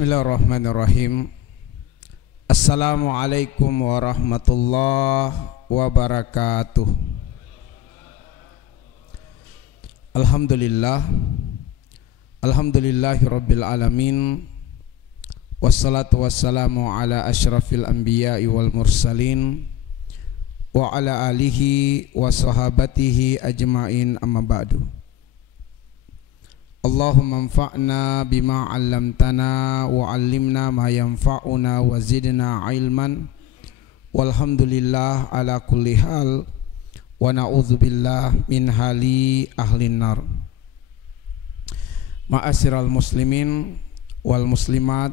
Bismillahirrahmanirrahim. Assalamualaikum warahmatullahi wabarakatuh. Alhamdulillahirabbil alamin. Wassalatu wassalamu ala asyrafil anbiya'i wal mursalin wa ala alihi wa sahabatihi ajma'in, amma ba'du. Allahumma anfa'na bima 'allamtana wa 'allimna ma yanfa'una wa zidna ilman, walhamdulillah ala kulli hal, wa na'udzubillah min hali ahlin nar. Ma'asyiral muslimin wal muslimat,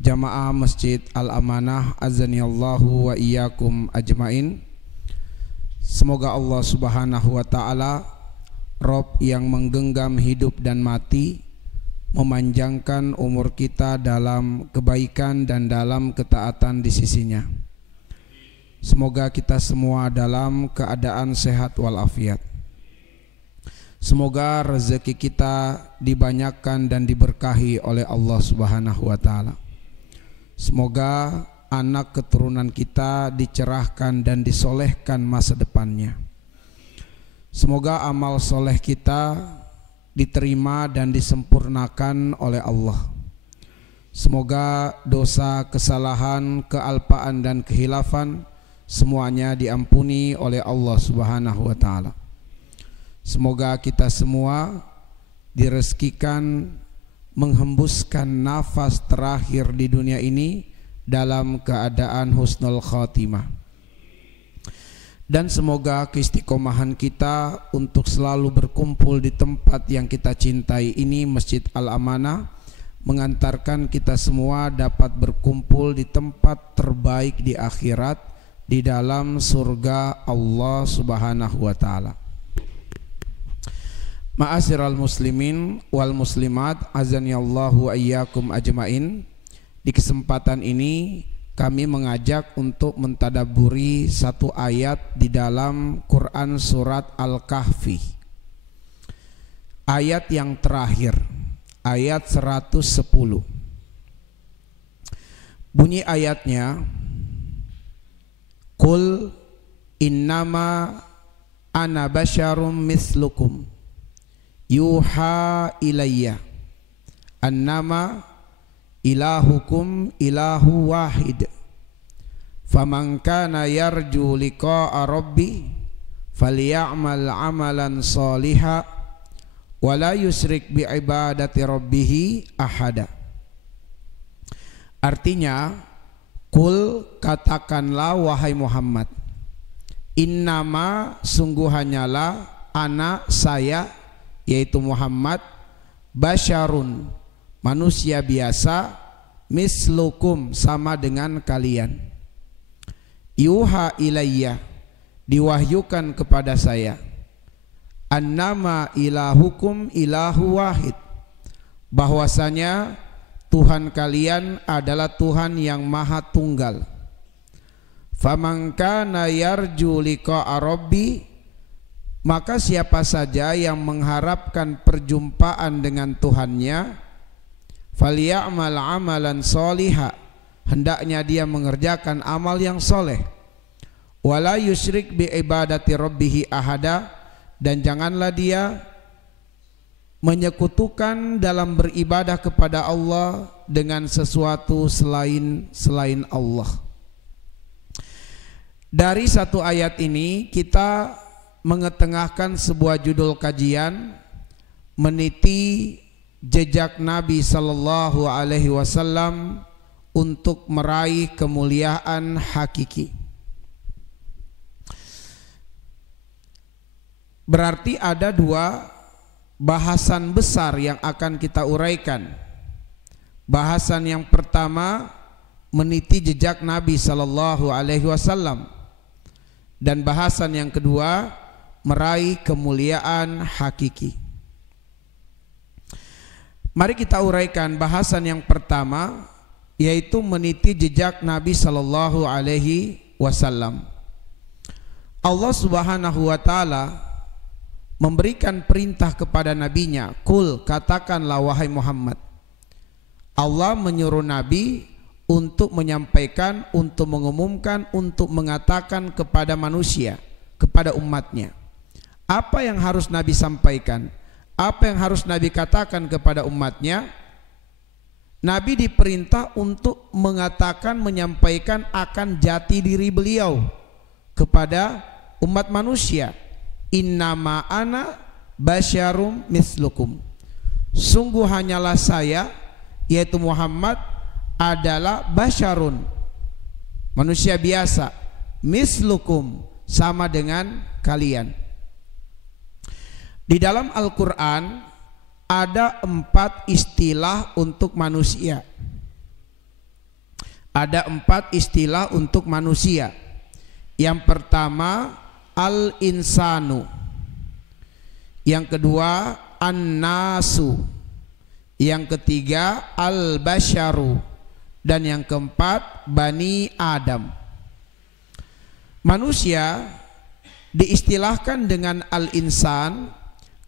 jamaah Masjid Al-Amanah, azanillahu wa iyyakum ajmain. Semoga Allah Subhanahu wa taala, Rob yang menggenggam hidup dan mati, memanjangkan umur kita dalam kebaikan dan dalam ketaatan di sisinya. Semoga kita semua dalam keadaan sehat walafiat. Semoga rezeki kita dibanyakan dan diberkahi oleh Allah Subhanahu wa taala. Semoga anak keturunan kita dicerahkan dan disolehkan masa depannya. Semoga amal soleh kita diterima dan disempurnakan oleh Allah. Semoga dosa, kesalahan, kealpaan dan kehilafan semuanya diampuni oleh Allah Subhanahu wa taala. Semoga kita semua direzekikan menghembuskan nafas terakhir di dunia ini dalam keadaan husnul khatimah. Dan semoga keistiqomahan kita untuk selalu berkumpul di tempat yang kita cintai ini, Masjid Al-Amanah, mengantarkan kita semua dapat berkumpul di tempat terbaik di akhirat, di dalam surga Allah Subhanahu wa taala. Ma'asyiral muslimin wal muslimat, azanillahu wa iyyakum ajmain. Di kesempatan ini kami mengajak untuk mentadabburi satu ayat di dalam Quran surat Al-Kahfi. Ayat yang terakhir, ayat 110. Bunyi ayatnya, Qul innama ana basyarum mislukum yuha ilayya annama ilahukum ilahu wahid faman kana yarju liqa'a rabbi falyamal amalan sholiha wa la yusyrik bi ibadati rabbih ahada. Artinya, Qul, katakanlah wahai Muhammad, innama, sungguh hanyalah, ana, saya, yaitu Muhammad, basyarun, manusia biasa, mislukum, sama dengan kalian, yuha ilayya, diwahyukan kepada saya, annama ilahukum ilahu wahid, bahwasanya Tuhan kalian adalah Tuhan yang maha tunggal. Faman kana yarju liqa'a rabbi, maka siapa saja yang mengharapkan perjumpaan dengan Tuhannya, falyamal amalan sholiha, hendaknya dia mengerjakan amal yang soleh, wala yusyrik bi ibadati rabbih ahada, dan janganlah dia menyekutukan dalam beribadah kepada Allah dengan sesuatu selain Allah. Dari satu ayat ini kita mengetengahkan sebuah judul kajian, meniti jejak Nabi sallallahu alaihi wasallam untuk meraih kemuliaan hakiki. Berarti ada dua bahasan besar yang akan kita uraikan. Bahasan yang pertama, meniti jejak Nabi sallallahu alaihi wasallam, dan bahasan yang kedua, meraih kemuliaan hakiki. Mari kita uraikan bahasan yang pertama, yaitu meniti jejak Nabi sallallahu alaihi wasallam. Allah Subhanahu wa taala memberikan perintah kepada nabinya, Qul, katakanlah wahai Muhammad, Allah menyuruh Nabi untuk menyampaikan, untuk mengumumkan, untuk mengatakan kepada manusia, kepada umatnya. Apa yang harus Nabi sampaikan? Apa yang harus Nabi katakan kepada umatnya? Nabi diperintah untuk mengatakan, menyampaikan akan jati diri beliau kepada umat manusia. Innama ana basyarum mislukum. Sungguh hanyalah saya, yaitu Muhammad, adalah basyarun, manusia biasa, mislukum, sama dengan kalian. Di dalam Al-Quran ada 4 istilah untuk manusia. Ada 4 istilah untuk manusia. Yang pertama al-insanu, yang kedua an-nasu, yang ketiga al-basyaru, dan yang keempat Bani Adam. Manusia diistilahkan dengan al-insan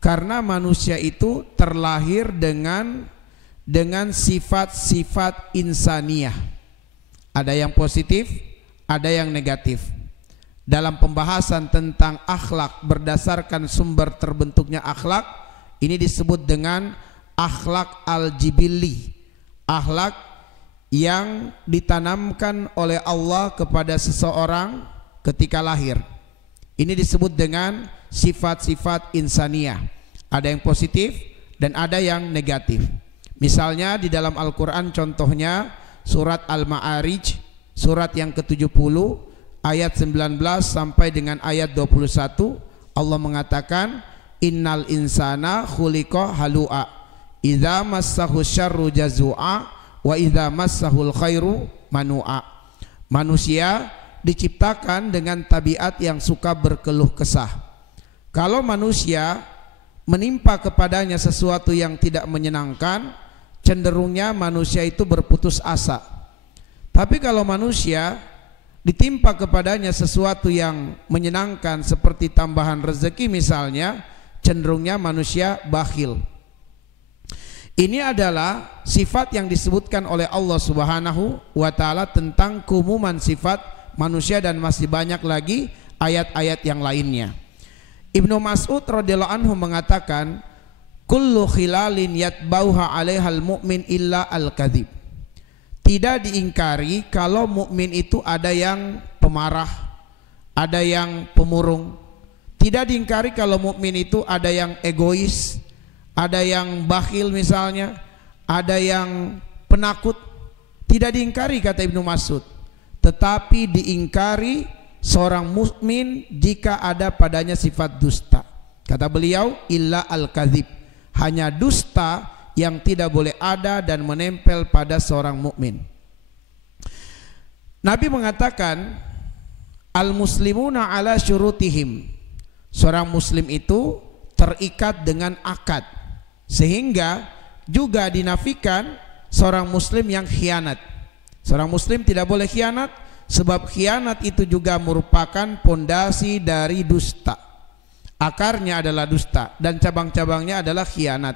karena manusia itu terlahir dengan sifat-sifat insaniyah. Ada yang positif, ada yang negatif. Dalam pembahasan tentang akhlak berdasarkan sumber terbentuknya akhlak, ini disebut dengan akhlak al-jibilli, akhlak yang ditanamkan oleh Allah kepada seseorang ketika lahir. Ini disebut dengan sifat-sifat insaniyah. Ada yang positif dan ada yang negatif. Misalnya di dalam Al-Quran, contohnya surat Al-Ma'arij, surat yang ke-70 ayat 19 sampai dengan ayat 21, Allah mengatakan innal insana khuliqa halu'a idza massahu syarru jazua wa idza massahul khairu manu'a. Manusia diciptakan dengan tabiat yang suka berkeluh kesah. Kalau manusia menimpa kepadanya sesuatu yang tidak menyenangkan, cenderungnya manusia itu berputus asa. Tapi kalau manusia ditimpa kepadanya sesuatu yang menyenangkan seperti tambahan rezeki misalnya, cenderungnya manusia bakhil. Ini adalah sifat yang disebutkan oleh Allah Subhanahu wa taala tentang keumuman sifat manusia, dan masih banyak lagi ayat-ayat yang lainnya. Ibnu Mas'ud radhiyallahu anhu mengatakan, kullu khilalin yatbauha 'alaihal mu'min illa al-kadzib. Tidak diingkari kalau mukmin itu ada yang pemarah, ada yang pemurung. Tidak diingkari kalau mukmin itu ada yang egois, ada yang bakhil misalnya, ada yang penakut. Tidak diingkari kata Ibnu Mas'ud. Tetapi diingkari seorang mukmin jika ada padanya sifat dusta. Kata beliau, illa al-kadzib, hanya dusta yang tidak boleh ada dan menempel pada seorang mukmin. Nabi mengatakan al-muslimuna ala syurutihim. Seorang muslim itu terikat dengan akad, sehingga juga dinafikan seorang muslim yang khianat. Seorang muslim tidak boleh khianat, sebab khianat itu juga merupakan pondasi dari dusta. Akarnya adalah dusta dan cabang-cabangnya adalah khianat,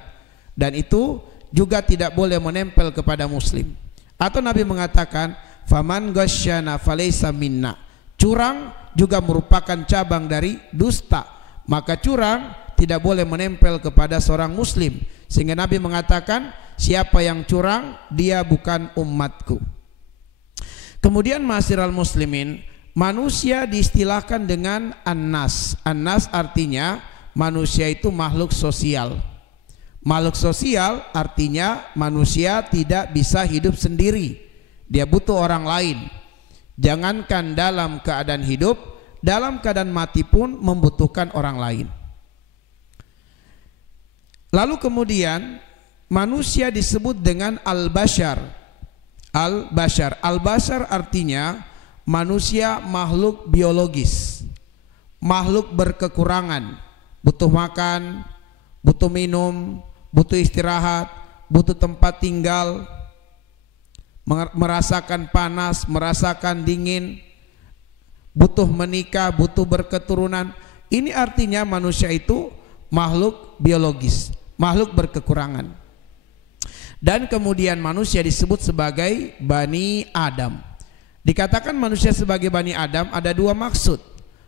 dan itu juga tidak boleh menempel kepada muslim. Atau Nabi mengatakan faman ghasyana falaysa minna. Curang juga merupakan cabang dari dusta, maka curang tidak boleh menempel kepada seorang muslim. Sehingga Nabi mengatakan siapa yang curang dia bukan umatku. Kemudian ma'asyiral muslimin, manusia diistilahkan dengan an-nas. An-nas artinya manusia itu makhluk sosial. Makhluk sosial artinya manusia tidak bisa hidup sendiri, dia butuh orang lain. Jangankan dalam keadaan hidup, dalam keadaan mati pun membutuhkan orang lain. Lalu kemudian manusia disebut dengan al-bashar. Al-bashar, al-bashar artinya manusia makhluk biologis, makhluk berkekurangan, butuh makan, butuh minum, butuh istirahat, butuh tempat tinggal, merasakan panas, merasakan dingin, butuh menikah, butuh berketurunan. Ini artinya manusia itu makhluk biologis, makhluk berkekurangan. Dan kemudian manusia disebut sebagai Bani Adam. Dikatakan manusia sebagai Bani Adam ada dua maksud.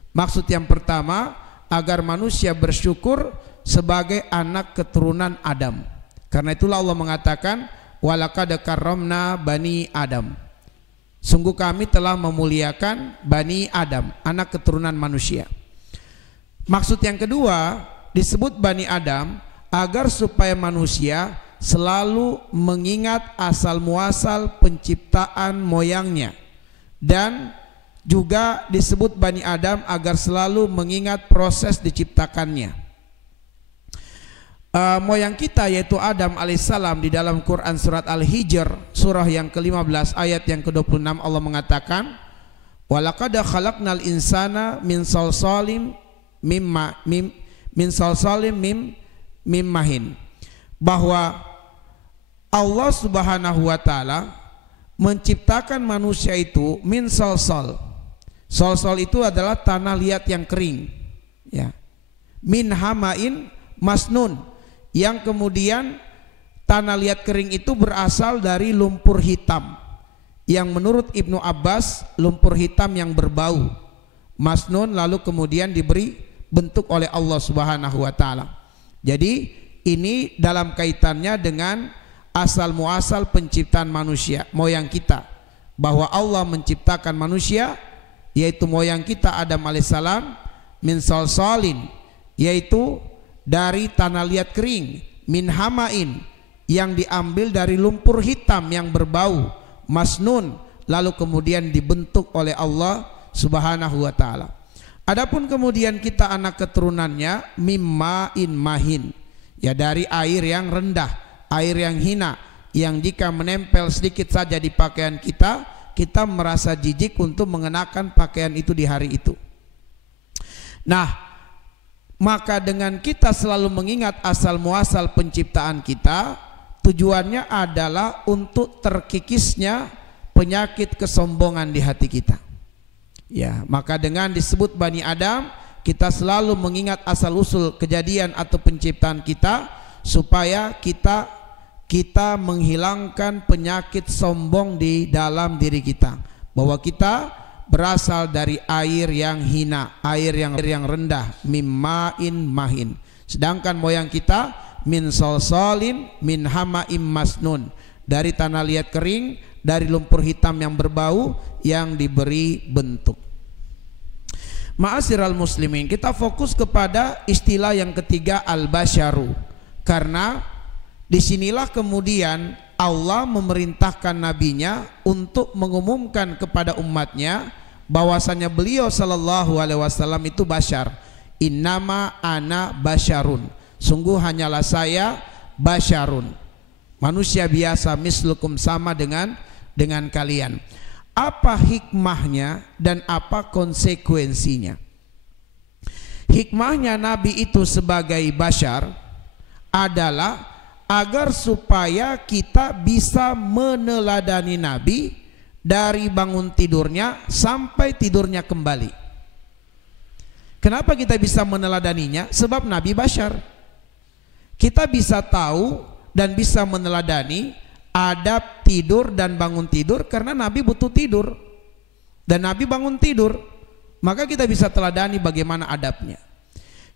Maksud yang pertama, agar manusia bersyukur sebagai anak keturunan Adam. Karena itulah Allah mengatakan, walaqad karramna Bani Adam. Sungguh kami telah memuliakan Bani Adam, anak keturunan manusia. Maksud yang kedua, disebut Bani Adam agar supaya manusia selalu mengingat asal muasal penciptaan moyangnya, dan juga disebut Bani Adam agar selalu mengingat proses diciptakannya. Moyang kita yaitu Adam alaihissalam, di dalam Quran surat Al-Hijr surah yang ke-15 ayat yang ke-26 Allah mengatakan, walaqad khalaqnal insana min salsalim mim mahin, bahwa Allah Subhanahu wa taala menciptakan manusia itu min salsal. Salsal itu adalah tanah liat yang kering, ya. Min hamain masnun, yang kemudian tanah liat kering itu berasal dari lumpur hitam, yang menurut Ibnu Abbas lumpur hitam yang berbau. Masnun lalu kemudian diberi bentuk oleh Allah Subhanahu wa taala. Jadi ini dalam kaitannya dengan asal muasal penciptaan manusia, moyang kita, bahwa Allah menciptakan manusia yaitu moyang kita Adam alaihissalam min salsalin, yaitu dari tanah liat kering, min hamain, yang diambil dari lumpur hitam yang berbau, masnun, lalu kemudian dibentuk oleh Allah Subhanahu wa taala. Adapun kemudian kita anak keturunannya mimma'in mahin, ya dari air yang rendah, air yang hina, yang jika menempel sedikit saja di pakaian kita, kita merasa jijik untuk mengenakan pakaian itu di hari itu. Nah, maka dengan kita selalu mengingat asal muasal penciptaan kita, tujuannya adalah untuk terkikisnya penyakit kesombongan di hati kita. Ya, maka dengan disebut Bani Adam, kita selalu mengingat asal usul kejadian atau penciptaan kita, supaya kita menghilangkan penyakit sombong di dalam diri kita, bahwa kita berasal dari air yang hina, air yang rendah, mimma'in mahin. Sedangkan moyang kita min salsalin min hamaim masnun, dari tanah liat kering, dari lumpur hitam yang berbau yang diberi bentuk. Ma'asyiral muslimin, kita fokus kepada istilah yang ketiga, al-basyaru, karena disinilah kemudian Allah memerintahkan nabinya untuk mengumumkan kepada umatnya bahwasanya beliau sallallahu alaihi wasallam itu basyar. Innama ana basyarun, sungguh hanyalah saya basyarun, manusia biasa, mislukum, sama dengan kalian. Apa hikmahnya dan apa konsekuensinya? Hikmahnya Nabi itu sebagai basyar adalah agar supaya kita bisa meneladani Nabi dari bangun tidurnya sampai tidurnya kembali. Kenapa kita bisa meneladaninya? Sebab Nabi basyar. Kita bisa tahu dan bisa meneladani adab tidur dan bangun tidur karena Nabi butuh tidur dan Nabi bangun tidur, maka kita bisa teladani bagaimana adabnya.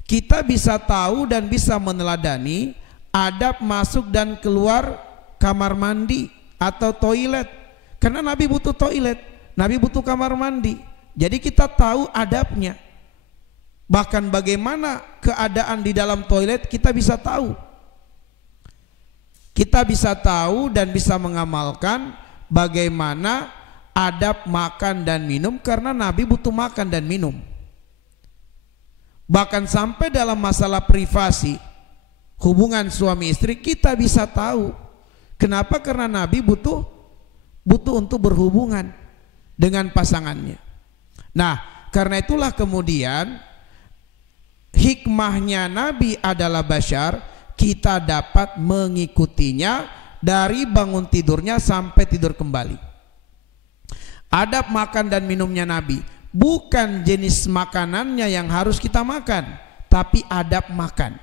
Kita bisa tahu dan bisa meneladani adab masuk dan keluar kamar mandi atau toilet karena Nabi butuh toilet, Nabi butuh kamar mandi. Jadi kita tahu adabnya, bahkan bagaimana keadaan di dalam toilet kita bisa tahu. Kita bisa tahu dan bisa mengamalkan bagaimana adab makan dan minum karena Nabi butuh makan dan minum. Bahkan sampai dalam masalah privasi, hubungan suami istri kita bisa tahu. Kenapa? Karena Nabi butuh untuk berhubungan dengan pasangannya. Nah, karena itulah kemudian hikmahnya Nabi adalah basyar, kita dapat mengikutinya dari bangun tidurnya sampai tidur kembali. Adab makan dan minumnya Nabi, bukan jenis makanannya yang harus kita makan, tapi adab makan.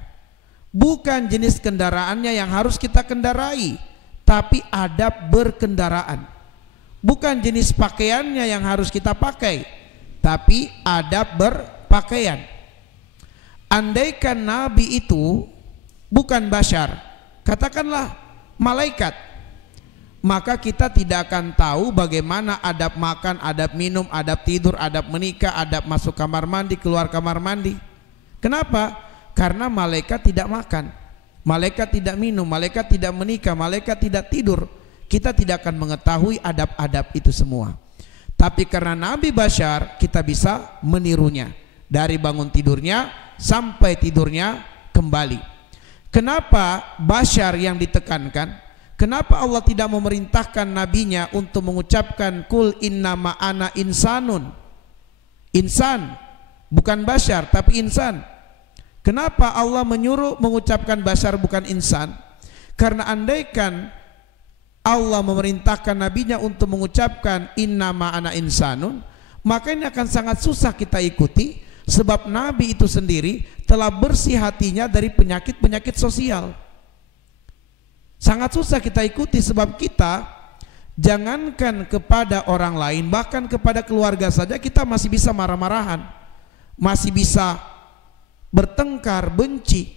Bukan jenis kendaraannya yang harus kita kendarai, tapi adab berkendaraan. Bukan jenis pakaiannya yang harus kita pakai, tapi adab berpakaian. Andaikan Nabi itu bukan bashar, katakanlah malaikat, maka kita tidak akan tahu bagaimana adab makan, adab minum, adab tidur, adab menikah, adab masuk kamar mandi, keluar kamar mandi. Kenapa? Karena malaikat tidak makan, malaikat tidak minum, malaikat tidak menikah, malaikat tidak tidur. Kita tidak akan mengetahui adab-adab itu semua. Tapi karena Nabi bashar, kita bisa menirunya dari bangun tidurnya sampai tidurnya kembali. Kenapa bashar yang ditekankan? Kenapa Allah tidak memerintahkan nabinya untuk mengucapkan kul innama ana insanun? Insan, bukan bashar tapi insan. Kenapa Allah menyuruh mengucapkan bashar bukan insan? Karena andaikan Allah memerintahkan nabinya untuk mengucapkan innama ana insanun, maka ini akan sangat susah kita ikuti, sebab Nabi itu sendiri telah bersih hatinya dari penyakit-penyakit sosial. Sangat susah kita ikuti, sebab kita jangankan kepada orang lain, bahkan kepada keluarga saja kita masih bisa marah-marahan, masih bisa bertengkar, benci.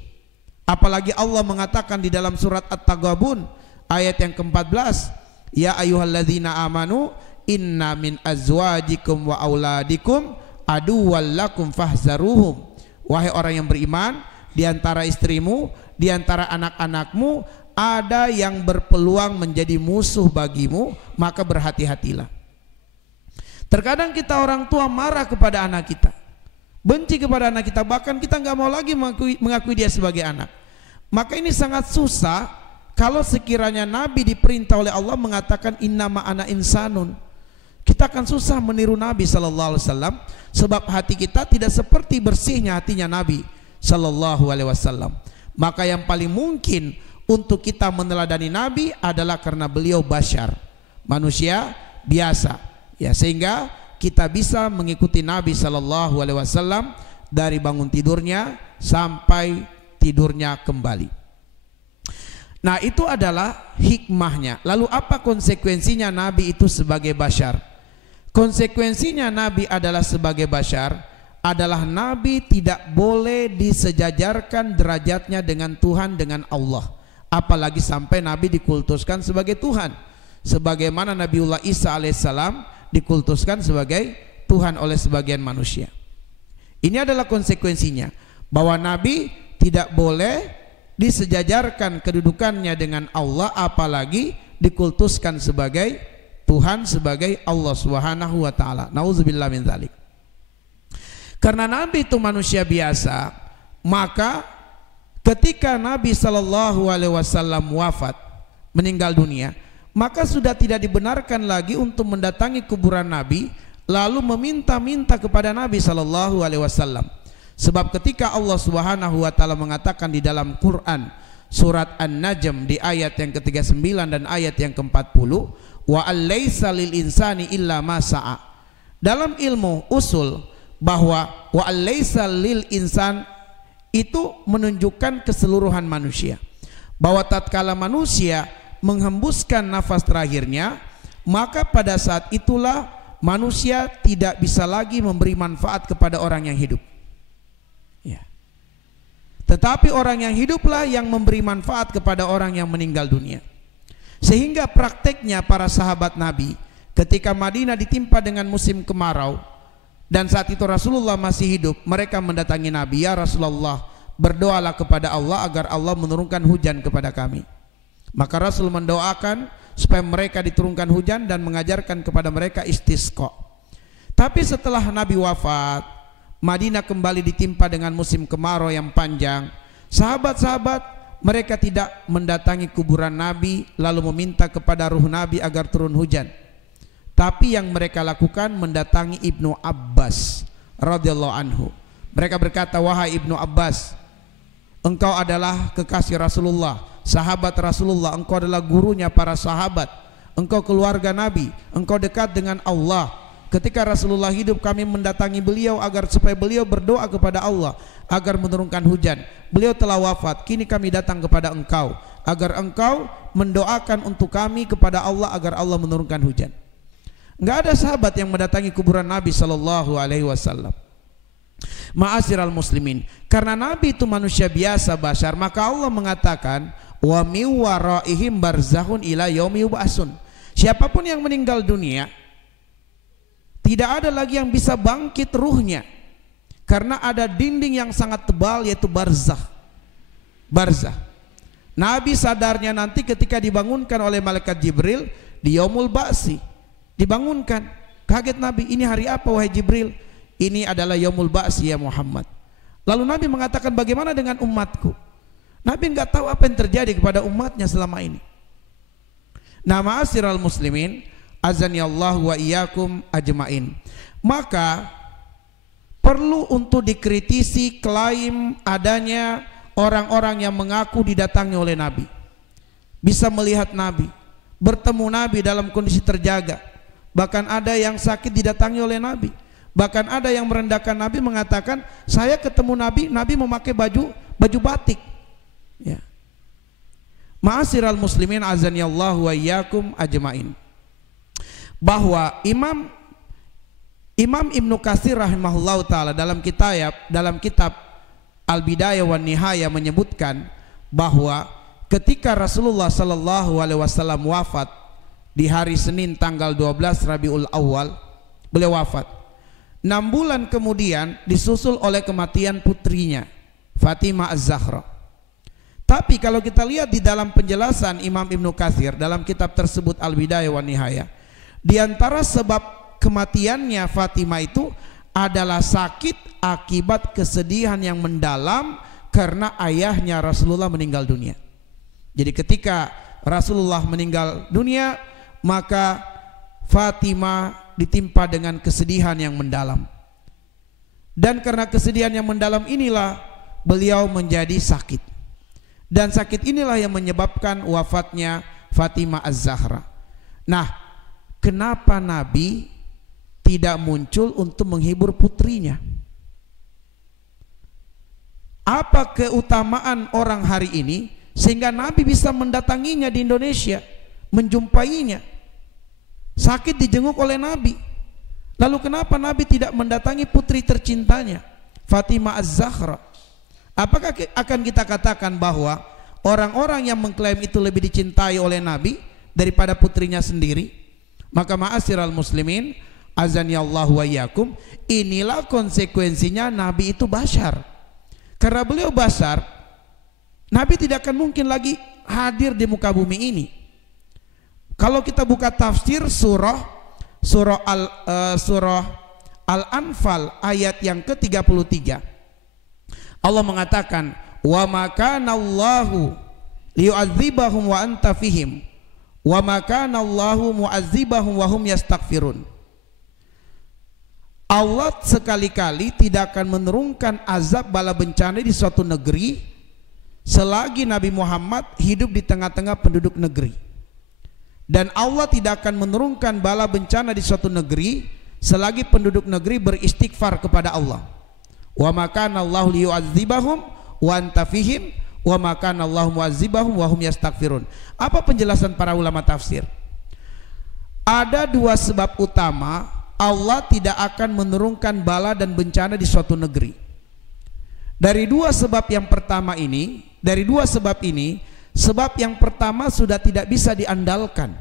Apalagi Allah mengatakan di dalam surat At-Taghabun ayat yang ke-14, ya ayyuhalladzina amanu inna min azwajikum wa auladikum aduwwal lakum fahzaruhum. Wahai orang yang beriman, di antara istrimu, di antara anak-anakmu ada yang berpeluang menjadi musuh bagimu, maka berhati-hatilah. Terkadang kita orang tua marah kepada anak kita, benci kepada anak kita, bahkan kita nggak mau lagi mengakui dia sebagai anak. Maka ini sangat susah kalau sekiranya Nabi diperintah oleh Allah mengatakan innama ana insanun. Kita akan susah meniru Nabi sallallahu alaihi wasallam, sebab hati kita tidak seperti bersihnya hatinya Nabi sallallahu alaihi wasallam. Maka yang paling mungkin untuk kita meneladani Nabi adalah karena beliau bashar, manusia biasa, ya, sehingga kita bisa mengikuti Nabi sallallahu alaihi wasallam dari bangun tidurnya sampai tidurnya kembali. Nah, itu adalah hikmahnya. Lalu apa konsekuensinya Nabi itu sebagai bashar? Konsekuensinya Nabi adalah sebagai bashar adalah Nabi tidak boleh disejajarkan derajatnya dengan Tuhan, dengan Allah. Apalagi sampai Nabi dikultuskan sebagai Tuhan, sebagaimana Nabiullah Isa alaihissalam dikultuskan sebagai Tuhan oleh sebagian manusia. Ini adalah konsekuensinya, bahwa Nabi tidak boleh disejajarkan kedudukannya dengan Allah, apalagi dikultuskan sebagai Tuhan, sebagai Allah Subhanahu wa taala. Nauzubillah min dzalik. Karena Nabi itu manusia biasa, maka ketika Nabi sallallahu alaihi wasallam wafat, meninggal dunia, maka sudah tidak dibenarkan lagi untuk mendatangi kuburan Nabi lalu meminta-minta kepada Nabi sallallahu alaihi wasallam. Sebab ketika Allah Subhanahu wa taala mengatakan di dalam Quran surat An-Najm di ayat yang ke-39 dan ayat yang ke-40, wa allaisa lil insani illa ma sa'a. Dalam ilmu usul bahwa wa allaisa lil insan itu menunjukkan keseluruhan manusia, bahwa tatkala manusia menghembuskan nafas terakhirnya, maka pada saat itulah manusia tidak bisa lagi memberi manfaat kepada orang yang hidup, ya. Tetapi orang yang hiduplah yang memberi manfaat kepada orang yang meninggal dunia. Sehingga prakteknya para sahabat Nabi ketika Madinah ditimpa dengan musim kemarau, dan saat itu Rasulullah masih hidup, mereka mendatangi Nabi, ya Rasulullah, berdoalah kepada Allah agar Allah menurunkan hujan kepada kami. Maka Rasul mendoakan supaya mereka diturunkan hujan dan mengajarkan kepada mereka istisqa. Tapi setelah Nabi wafat, Madinah kembali ditimpa dengan musim kemarau yang panjang. Sahabat-sahabat mereka tidak mendatangi kuburan Nabi lalu meminta kepada ruh Nabi agar turun hujan. Tapi yang mereka lakukan mendatangi Ibnu Abbas radhiyallahu anhu. Mereka berkata, wahai Ibnu Abbas, engkau adalah kekasih Rasulullah, sahabat Rasulullah, engkau adalah gurunya para sahabat, engkau keluarga Nabi, engkau dekat dengan Allah. Ketika Rasulullah hidup kami mendatangi beliau agar supaya beliau berdoa kepada Allah agar menurunkan hujan. Beliau telah wafat, kini kami datang kepada engkau agar engkau mendoakan untuk kami kepada Allah agar Allah menurunkan hujan. Enggak ada sahabat yang mendatangi kuburan Nabi sallallahu alaihi wasallam. Ma'asyiral muslimin, karena Nabi itu manusia biasa bashar, maka Allah mengatakan wa mi waraihim barzakhun ila yaumi yub'atsun. Siapapun yang meninggal dunia tidak ada lagi yang bisa bangkit ruhnya, karena ada dinding yang sangat tebal yaitu barzakh. Nabi sadarnya nanti ketika dibangunkan oleh malaikat Jibril di yaumul ba'si. Dibangunkan, kaget Nabi, ini hari apa wahai Jibril? Ini adalah yaumul ba'si ya Muhammad. Lalu Nabi mengatakan, bagaimana dengan umatku? Nabi enggak tahu apa yang terjadi kepada umatnya selama ini. Nah, ma'asyiral muslimin, azanillahu wa iyyakum ajmain. Maka perlu untuk dikritisi klaim adanya orang-orang yang mengaku didatangi oleh Nabi, bisa melihat Nabi, bertemu Nabi dalam kondisi terjaga. Bahkan ada yang sakit didatangi oleh Nabi. Bahkan ada yang merendahkan Nabi, mengatakan saya ketemu Nabi, Nabi memakai baju batik. Ya. Ma'asyiral muslimin azanillahu wa iyyakum ajmain. Bahwa Imam Ibnu Katsir rahimahullahu taala dalam kitab Al-Bidayah wan Nihayah menyebutkan bahwa ketika Rasulullah sallallahu alaihi wasallam wafat di hari Senin tanggal 12 Rabiul Awal, beliau wafat. 6 bulan kemudian disusul oleh kematian putrinya Fatimah Az-Zahra. Tapi kalau kita lihat di dalam penjelasan Imam Ibnu Katsir dalam kitab tersebut Al-Bidayah wan Nihayah, di antara sebab kematiannya Fatimah itu adalah sakit akibat kesedihan yang mendalam karena ayahnya Rasulullah meninggal dunia. Jadi ketika Rasulullah meninggal dunia, maka Fatimah ditimpa dengan kesedihan yang mendalam. Dan karena kesedihan yang mendalam inilah beliau menjadi sakit. Dan sakit inilah yang menyebabkan wafatnya Fatimah Az-Zahra. Nah, kenapa Nabi tidak muncul untuk menghibur putrinya? Apa keutamaan orang hari ini sehingga Nabi bisa mendatanginya di Indonesia, menjumpainya? Sakit dijenguk oleh Nabi. Lalu kenapa Nabi tidak mendatangi putri tercintanya Fatimah Az-Zahra? Apakah akan kita katakan bahwa orang-orang yang mengklaim itu lebih dicintai oleh Nabi daripada putrinya sendiri? Maka ma'asyiral muslimin azanillahu wa iyyakum, inilah konsekuensinya Nabi itu bashar. Karena beliau bashar, Nabi tidak akan mungkin lagi hadir di muka bumi ini. Kalau kita buka tafsir surah Al-Anfal ayat yang ke-33, Allah mengatakan, wa ma kana Allahu liyu'adzibahum wa anta fihim wa ma kana Allahu mu'adzibahum wa hum yastaghfirun. Allah sekali-kali tidak akan menurunkan azab bala bencana di suatu negeri selagi Nabi Muhammad hidup di tengah-tengah penduduk negeri. Dan Allah tidak akan menurunkan bala bencana di suatu negeri selagi penduduk negeri beristighfar kepada Allah. Wa ma kana Allahu liyu'adzibahum wa anta fihim wa ma kana Allahu mu'adzibahum wa hum yastaghfirun. Apa penjelasan para ulama tafsir? Ada 2 sebab utama Allah tidak akan menurunkan bala dan bencana di suatu negeri. Dari 2 sebab yang pertama ini, sebab yang pertama sudah tidak bisa diandalkan.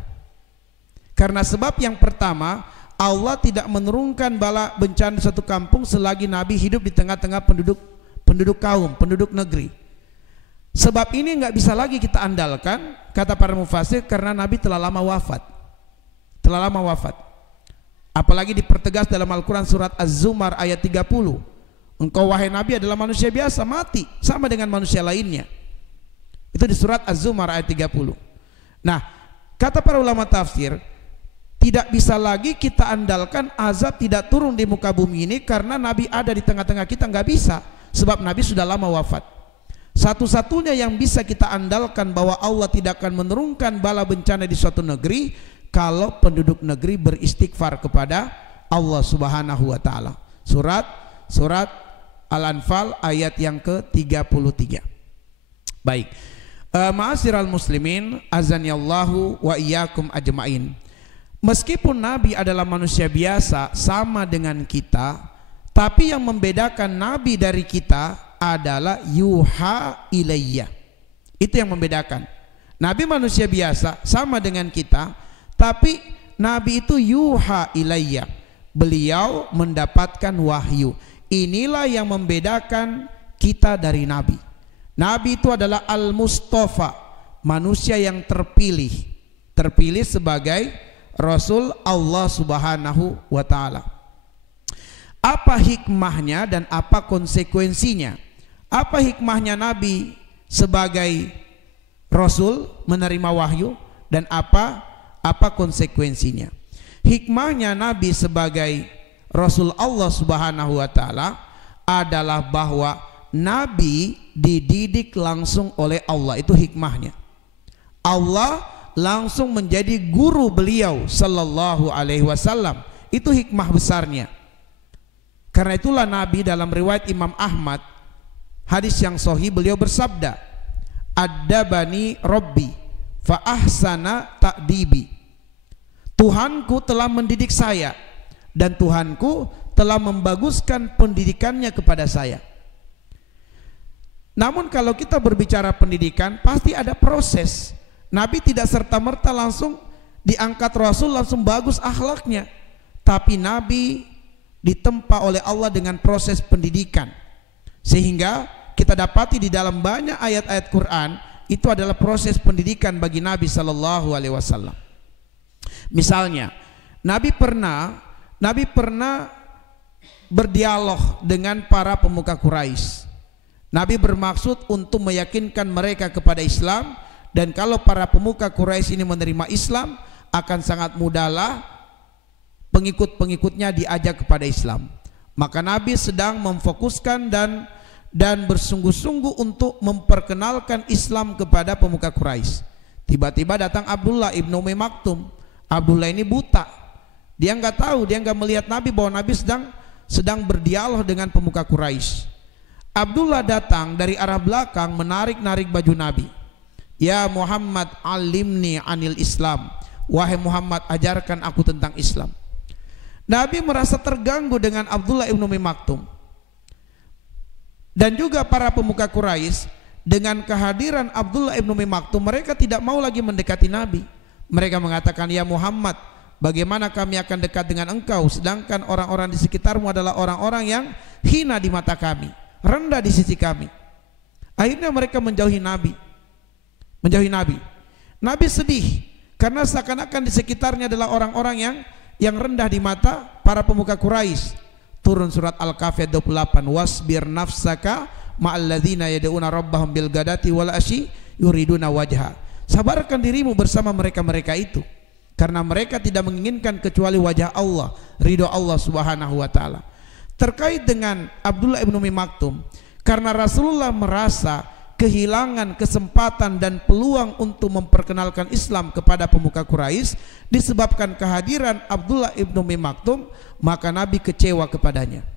Karena sebab yang pertama, Allah tidak menurunkan bala bencana di suatu kampung selagi Nabi hidup di tengah-tengah penduduk negeri. Sebab ini nggak bisa lagi kita andalkan, kata para mufasir, karena Nabi telah lama wafat. Apalagi dipertegas dalam Al-Quran surat Az-Zumar ayat 30. Engkau wahai Nabi adalah manusia biasa, mati sama dengan manusia lainnya. Itu di surat Az-Zumar ayat 30. Nah, kata para ulama tafsir, tidak bisa lagi kita andalkan azab tidak turun di muka bumi ini karena Nabi ada di tengah-tengah kita, nggak bisa, sebab Nabi sudah lama wafat. Satu-satunya yang bisa kita andalkan bahwa Allah tidak akan menurunkan bala bencana di suatu negeri kalau penduduk negeri beristighfar kepada Allah Subhanahu wa taala. Surat Al-Anfal ayat yang ke-33. Baik. Ma'asyiral muslimin, azanillahu wa iyyakum ajmain. Meskipun Nabi adalah manusia biasa sama dengan kita, tapi yang membedakan Nabi dari kita adalah yuha ilayya. Itu yang membedakan. Nabi manusia biasa sama dengan kita, tapi Nabi itu yuha ilayya. Beliau mendapatkan wahyu. Inilah yang membedakan kita dari Nabi. Nabi itu adalah Al-Mustafa, manusia yang terpilih sebagai Rasul Allah Subhanahu wa taala. Apa hikmahnya dan apa konsekuensinya? Apa hikmahnya Nabi sebagai Rasul menerima wahyu dan apa konsekuensinya? Hikmahnya Nabi sebagai Rasul Allah Subhanahu wa taala adalah bahwa Nabi dididik langsung oleh Allah. Itu hikmahnya. Allah langsung menjadi guru beliau sallallahu alaihi wasallam. Itu hikmah besarnya. Karena itulah Nabi dalam riwayat Imam Ahmad, hadis yang sahih, beliau bersabda, "Addabani Rabbi fa ahsana ta'dibi." Tuhanku telah mendidik saya dan Tuhanku telah membaguskan pendidikannya kepada saya. Namun kalau kita berbicara pendidikan, pasti ada proses. Nabi tidak serta-merta langsung diangkat Rasul langsung bagus akhlaknya, tapi Nabi ditempa oleh Allah dengan proses pendidikan, sehingga kita dapati di dalam banyak ayat-ayat Quran itu adalah proses pendidikan bagi Nabi Sallallahu Alaihi Wasallam. Misalnya Nabi pernah berdialog dengan para pemuka Quraisy. Nabi bermaksud untuk meyakinkan mereka kepada Islam, dan kalau para pemuka Quraisy ini menerima Islam, akan sangat mudahlah pengikut-pengikutnya diajak kepada Islam. Maka Nabi sedang memfokuskan dan bersungguh-sungguh untuk memperkenalkan Islam kepada pemuka Quraisy. Tiba-tiba datang Abdullah ibnu Umi Maktum. Abdullah ini buta, dia nggak tahu, dia nggak melihat Nabi bahwa Nabi sedang berdialog dengan pemuka Quraisy. Abdullah datang dari arah belakang menarik-narik baju Nabi. "Ya Muhammad, alimni anil Islam." Wahai Muhammad, ajarkan aku tentang Islam. Nabi merasa terganggu dengan Abdullah ibnu Umi Maktum. Dan juga para pemuka Quraisy, dengan kehadiran Abdullah ibnu Umi Maktum, mereka tidak mau lagi mendekati Nabi. Mereka mengatakan, "Ya Muhammad, bagaimana kami akan dekat dengan engkau, sedangkan orang-orang di sekitarmu adalah orang-orang yang hina di mata kami, rendah di sisi kami." Akhirnya mereka menjauhi Nabi. Nabi sedih karena seakan-akan di sekitarnya adalah orang-orang yang rendah di mata para pemuka Quraisy. Turun surat Al-Kahfi 28, "Wasbir nafsaka ma'alladzina yad'una rabbahum bil ghadati wal asyi yuriduna wajha." Sabarkan dirimu bersama mereka-mereka itu, karena mereka tidak menginginkan kecuali wajah Allah, ridho Allah Subhanahu wa taala. Terkait dengan Abdullah ibnu Umi Maktum, karena Rasulullah merasa kehilangan kesempatan dan peluang untuk memperkenalkan Islam kepada pemuka Quraisy disebabkan kehadiran Abdullah ibnu Umi Maktum, maka Nabi kecewa kepadanya.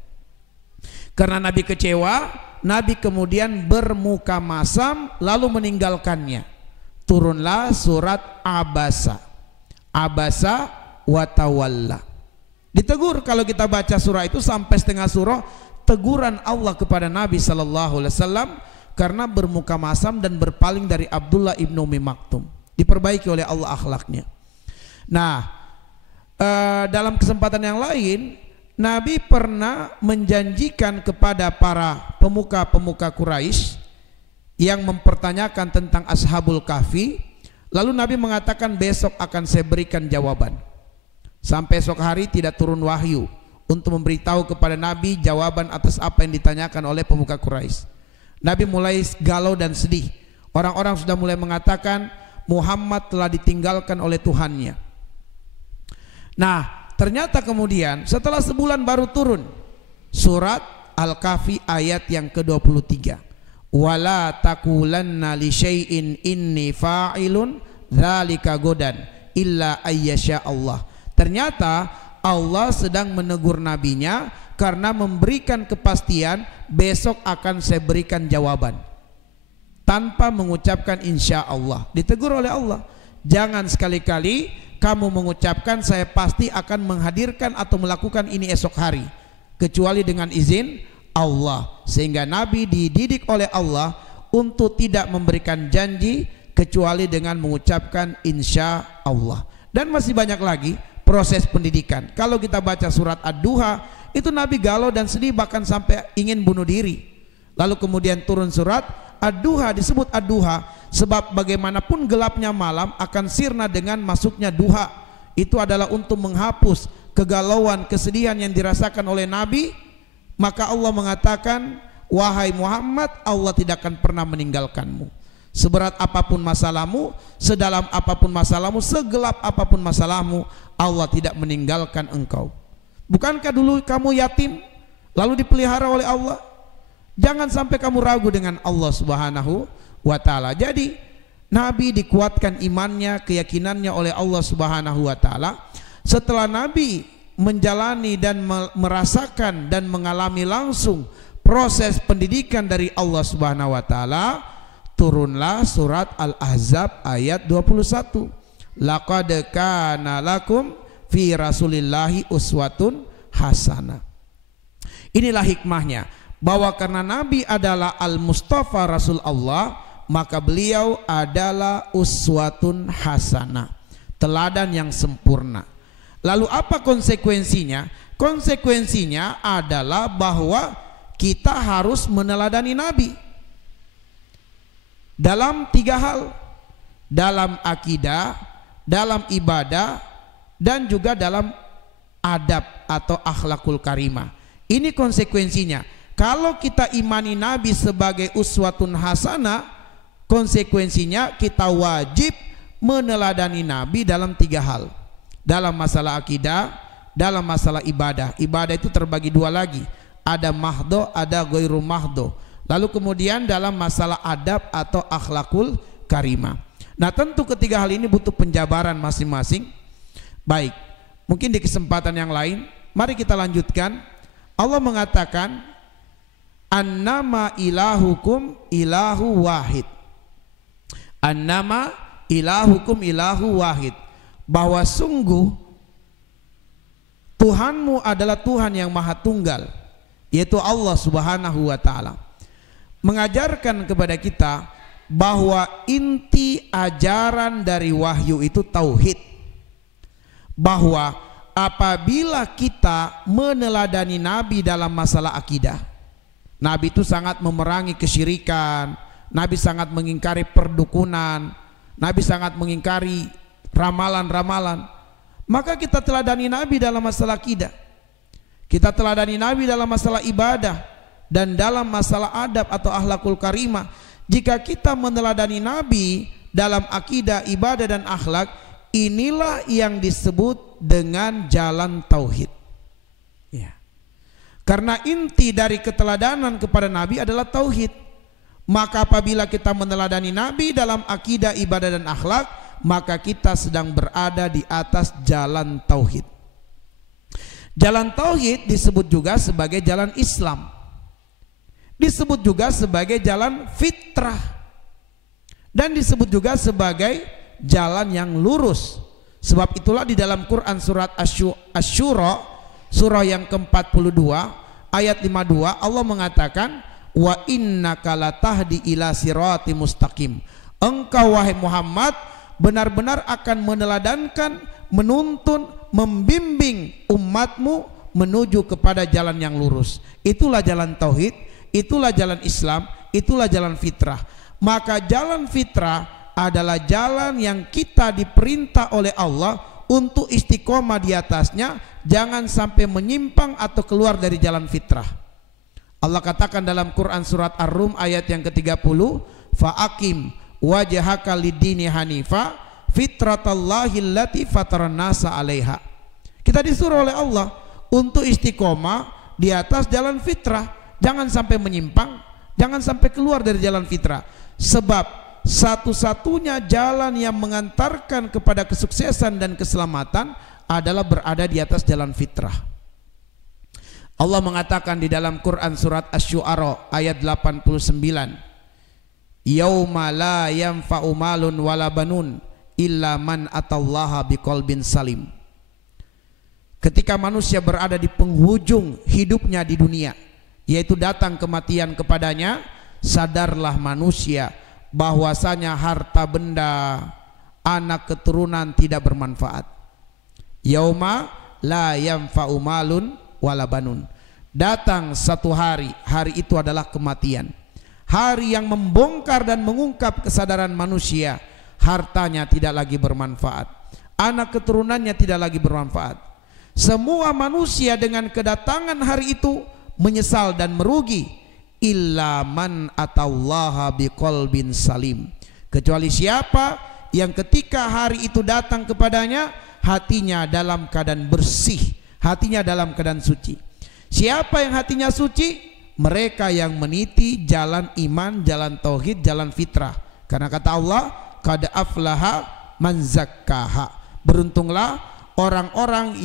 Karena Nabi kecewa, Nabi kemudian bermuka masam lalu meninggalkannya. Turunlah surat Abasa wa tawalla. Ditegur, kalau kita baca surah itu sampai setengah surah, teguran Allah kepada Nabi sallallahu alaihi wasallam karena bermuka masam dan berpaling dari Abdullah ibnu Umi Maktum. Diperbaiki oleh Allah akhlaknya. Nah, dalam kesempatan yang lain, Nabi pernah menjanjikan kepada para pemuka-pemuka Quraisy yang mempertanyakan tentang Ashabul Kahfi, lalu Nabi mengatakan, "Besok akan saya berikan jawaban." Sampai esok hari tidak turun wahyu untuk memberitahu kepada Nabi jawaban atas apa yang ditanyakan oleh pemuka Quraisy. Nabi mulai galau dan sedih. Orang-orang sudah mulai mengatakan Muhammad telah ditinggalkan oleh Tuhannya. Nah, ternyata kemudian setelah sebulan baru turun surat Al-Kahfi ayat yang ke-23. "Wala taqulanna li syai'in inni fa'ilun dzalika godan illa ayyasha Allah." Ternyata Allah sedang menegur nabinya karena memberikan kepastian besok akan saya berikan jawaban, tanpa mengucapkan insya Allah. Ditegur oleh Allah, jangan sekali-kali kamu mengucapkan saya pasti akan menghadirkan atau melakukan ini esok hari, kecuali dengan izin Allah. Sehingga Nabi dididik oleh Allah untuk tidak memberikan janji kecuali dengan mengucapkan insya Allah. Dan masih banyak lagi proses pendidikan. Kalau kita baca surat Ad-Duha, itu Nabi galau dan sedih, bahkan sampai ingin bunuh diri. Lalu kemudian turun surat Ad-Duha, disebut Ad-Duha sebab bagaimanapun gelapnya malam akan sirna dengan masuknya duha. Itu adalah untuk menghapus kegalauan, kesedihan yang dirasakan oleh Nabi. Maka Allah mengatakan, wahai Muhammad, Allah tidak akan pernah meninggalkanmu. Seberat apapun masalahmu, sedalam apapun masalahmu, segelap apapun masalahmu, Allah tidak meninggalkan engkau. Bukankah dulu kamu yatim lalu dipelihara oleh Allah? Jangan sampai kamu ragu dengan Allah Subhanahu wa Ta'ala. Jadi Nabi dikuatkan imannya, keyakinannya oleh Allah Subhanahu wa Ta'ala. Setelah Nabi menjalani dan merasakan dan mengalami langsung proses pendidikan dari Allah Subhanahu wa Ta'ala, turunlah surat Al-Ahzab ayat 21. Laqad kana lakum fi rasulillahi uswatun hasanah. Inilah hikmahnya, bahwa karena Nabi adalah Al-Mustafa Rasul Allah, maka beliau adalah uswatun hasanah, teladan yang sempurna. Lalu apa konsekuensinya? Konsekuensinya adalah bahwa kita harus meneladani Nabi dalam 3 hal: dalam akidah, dalam ibadah, dan juga dalam adab atau akhlakul karimah. Ini konsekuensinya. Kalau kita imani Nabi sebagai uswatun hasanah, konsekuensinya kita wajib meneladani Nabi dalam 3 hal: dalam masalah akidah, dalam masalah ibadah. Ibadah itu terbagi 2 lagi, ada mahdo, ada ghairu mahdo. Lalu kemudian dalam masalah adab atau akhlakul karimah. Nah, tentu ketiga hal ini butuh penjabaran masing-masing. Baik, mungkin di kesempatan yang lain mari kita lanjutkan. Allah mengatakan, annama ilahukum ilahu wahid. Annama ilahukum ilahu wahid, bahwa sungguh Tuhanmu adalah Tuhan yang maha tunggal, yaitu Allah Subhanahu wa Ta'ala. Mengajarkan kepada kita bahwa inti ajaran dari wahyu itu tauhid, bahwa apabila kita meneladani Nabi dalam masalah akidah, Nabi itu sangat memerangi kesyirikan, Nabi sangat mengingkari perdukunan, Nabi sangat mengingkari ramalan-ramalan. Maka kita teladani Nabi dalam masalah akidah, kita teladani Nabi dalam masalah ibadah, dan dalam masalah adab atau akhlakul karimah. Jika kita meneladani Nabi dalam akidah, ibadah, dan akhlak, inilah yang disebut dengan jalan tauhid. Ya. Karena inti dari keteladanan kepada Nabi adalah tauhid. Maka apabila kita meneladani Nabi dalam akidah, ibadah, dan akhlak, maka kita sedang berada di atas jalan tauhid. Jalan tauhid disebut juga sebagai jalan Islam, disebut juga sebagai jalan fitrah, dan disebut juga sebagai jalan yang lurus. Sebab itulah di dalam Quran surat Asy-Syura, surah yang ke-42 ayat 52, Allah mengatakan, wa innaka latahdi ila sirati mustaqim. Engkau wahai Muhammad benar-benar akan meneladankan, menuntun, membimbing umatmu menuju kepada jalan yang lurus. Itulah jalan tauhid, itulah jalan Islam, itulah jalan fitrah. Maka jalan fitrah adalah jalan yang kita diperintah oleh Allah untuk istiqomah di atasnya, jangan sampai menyimpang atau keluar dari jalan fitrah. Allah katakan dalam Quran surat Ar-Rum ayat yang ke-30, fa'akim wajhaka lid-dini hanifa fitratallahi allati fataran nasa 'alaiha. Kita disuruh oleh Allah untuk istiqomah di atas jalan fitrah, jangan sampai menyimpang, jangan sampai keluar dari jalan fitrah. Sebab satu-satunya jalan yang mengantarkan kepada kesuksesan dan keselamatan adalah berada di atas jalan fitrah. Allah mengatakan di dalam Quran surat Asy-Syu'ara ayat 89, yauma la yanfa'u malun wala banun illa man atallaha biqalbin salim. Ketika manusia berada di penghujung hidupnya di dunia, yaitu datang kematian kepadanya, sadarlah manusia bahwasanya harta benda, anak keturunan tidak bermanfaat. Yauma la yanfa'u malun wala banun. Datang satu hari, hari itu adalah kematian. Hari yang membongkar dan mengungkap kesadaran manusia, hartanya tidak lagi bermanfaat, anak keturunannya tidak lagi bermanfaat. Semua manusia dengan kedatangan hari itu menyesal dan merugi, illa man atallaha biqalbin salim, kecuali siapa yang ketika hari itu datang kepadanya hatinya dalam keadaan bersih, hatinya dalam keadaan suci. Siapa yang hatinya suci? Mereka yang meniti jalan iman, jalan tauhid, jalan fitrah. Karena kata Allah, qad aflaha man zakkaha, beruntunglah orang-orang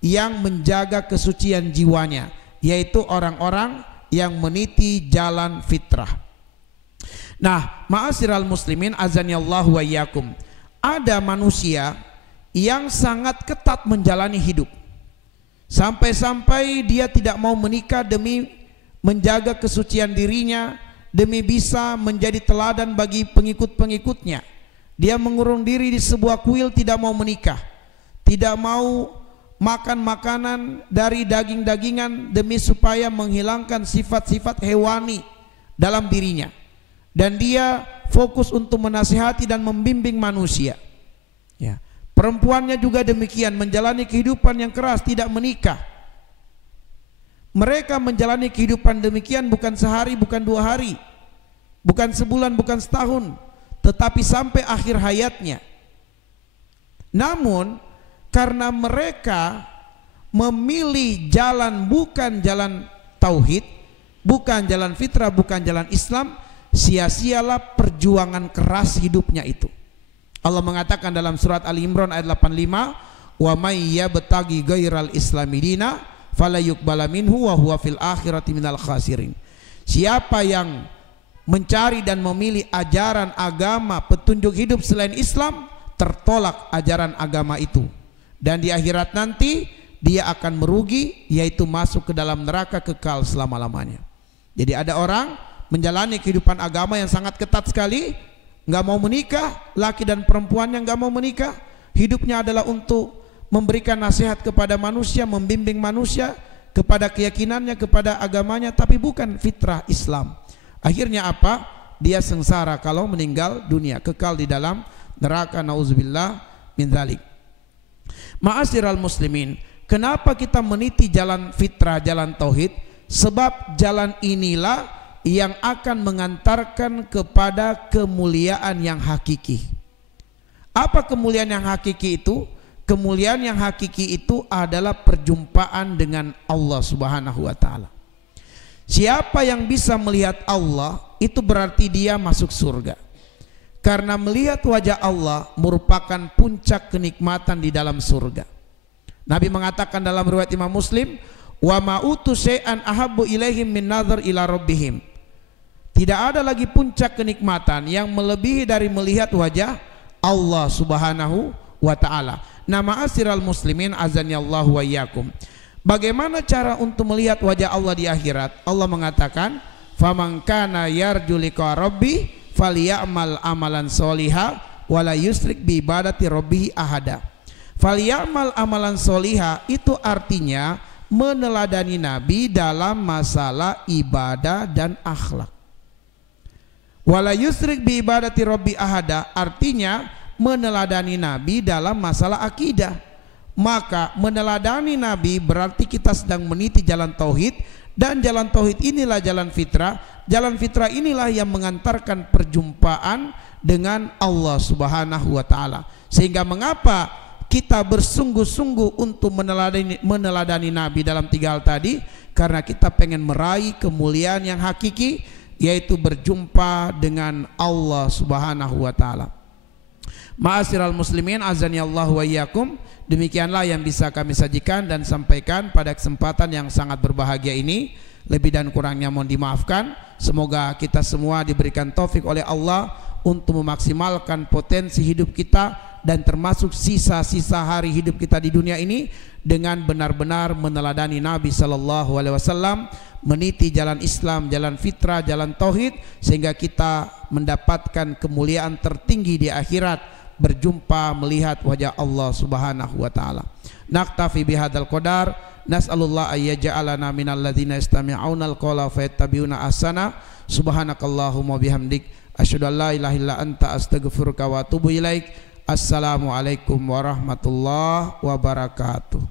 yang menjaga kesucian jiwanya, yaitu orang-orang yang meniti jalan fitrah. Nah, ma'asyiral muslimin azanillahu wa iyyakum, ada manusia yang sangat ketat menjalani hidup, sampai-sampai dia tidak mau menikah demi menjaga kesucian dirinya, demi bisa menjadi teladan bagi pengikut-pengikutnya. Dia mengurung diri di sebuah kuil, tidak mau menikah, tidak mau makan makanan dari daging-dagingan demi supaya menghilangkan sifat-sifat hewani dalam dirinya. Dan dia fokus untuk menasihati dan membimbing manusia. Ya. Perempuannya juga demikian, menjalani kehidupan yang keras, tidak menikah. Mereka menjalani kehidupan demikian bukan sehari, bukan 2 hari, bukan sebulan, bukan setahun, tetapi sampai akhir hayatnya. Namun karena mereka memilih jalan bukan jalan tauhid, bukan jalan fitrah, bukan jalan Islam, sia-sialah perjuangan keras hidupnya itu. Allah mengatakan dalam surat Ali Imran ayat 85, wa may yabtaghi ghairal islami dina fala yuqbala minhu wa huwa fil akhirati minal khasirin. Siapa yang mencari dan memilih ajaran agama, petunjuk hidup selain Islam, tertolak ajaran agama itu, dan di akhirat nanti dia akan merugi, yaitu masuk ke dalam neraka kekal selama-lamanya. Jadi ada orang menjalani kehidupan agama yang sangat ketat sekali, nggak mau menikah, laki dan perempuan yang nggak mau menikah, hidupnya adalah untuk memberikan nasihat kepada manusia, membimbing manusia kepada keyakinannya, kepada agamanya, tapi bukan fitrah Islam. Akhirnya apa? Dia sengsara kalau meninggal dunia, kekal di dalam neraka, nauzubillah min dzalik. Ma'asyiral muslimin, kenapa kita meniti jalan fitrah, jalan tauhid? Sebab jalan inilah yang akan mengantarkan kepada kemuliaan yang hakiki. Apa kemuliaan yang hakiki itu? Kemuliaan yang hakiki itu adalah perjumpaan dengan Allah Subhanahu wa taala. Siapa yang bisa melihat Allah, itu berarti dia masuk surga. Karena melihat wajah Allah merupakan puncak kenikmatan di dalam surga. Nabi mengatakan dalam riwayat Imam Muslim, wa ma'utu syai'an ahabbu ilaihim min nazar ila rabbihim. Tidak ada lagi puncak kenikmatan yang melebihi dari melihat wajah Allah Subhanahu wa taala. Nah, ma'asyiral muslimin azanillahu wa iyyakum, bagaimana cara untuk melihat wajah Allah di akhirat? Allah mengatakan, faman kana yarju liqa rabbi falyamal amalan sholiha wala yusrik bi ibadati rabbih ahada. Falyamal amalan sholiha itu artinya meneladani Nabi dalam masalah ibadah dan akhlak. Wala yusrik bi ibadati rabbi ahada artinya meneladani Nabi dalam masalah akidah. Maka meneladani Nabi berarti kita sedang meniti jalan tauhid, dan jalan tauhid inilah jalan fitrah. Jalan fitrah inilah yang mengantarkan perjumpaan dengan Allah Subhanahu wa taala. Sehingga mengapa kita bersungguh-sungguh untuk meneladani Nabi dalam 3 hal tadi? Karena kita pengen meraih kemuliaan yang hakiki, yaitu berjumpa dengan Allah Subhanahu wa taala. Ma'asyiral muslimin azani Allah wa iyyakum, demikianlah yang bisa kami sajikan dan sampaikan pada kesempatan yang sangat berbahagia ini. Lebih dan kurangnya mohon dimaafkan. Semoga kita semua diberikan taufik oleh Allah untuk memaksimalkan potensi hidup kita dan termasuk sisa-sisa hari hidup kita di dunia ini dengan benar-benar meneladani Nabi sallallahu alaihi wasallam, meniti jalan Islam, jalan fitrah, jalan tauhid, sehingga kita mendapatkan kemuliaan tertinggi di akhirat, berjumpa melihat wajah Allah Subhanahu wa taala. Naktafi bihadzal qadar. Nas'alullah ayyaj'alana minal ladzina yastami'una al-qawla fayattabi'una ahsana. Subhanakallahumma bihamdik asyhadu an la ilaha illa anta astaghfiruka wa atubu ilaik. Assalamualaikum warahmatullahi wabarakatuh.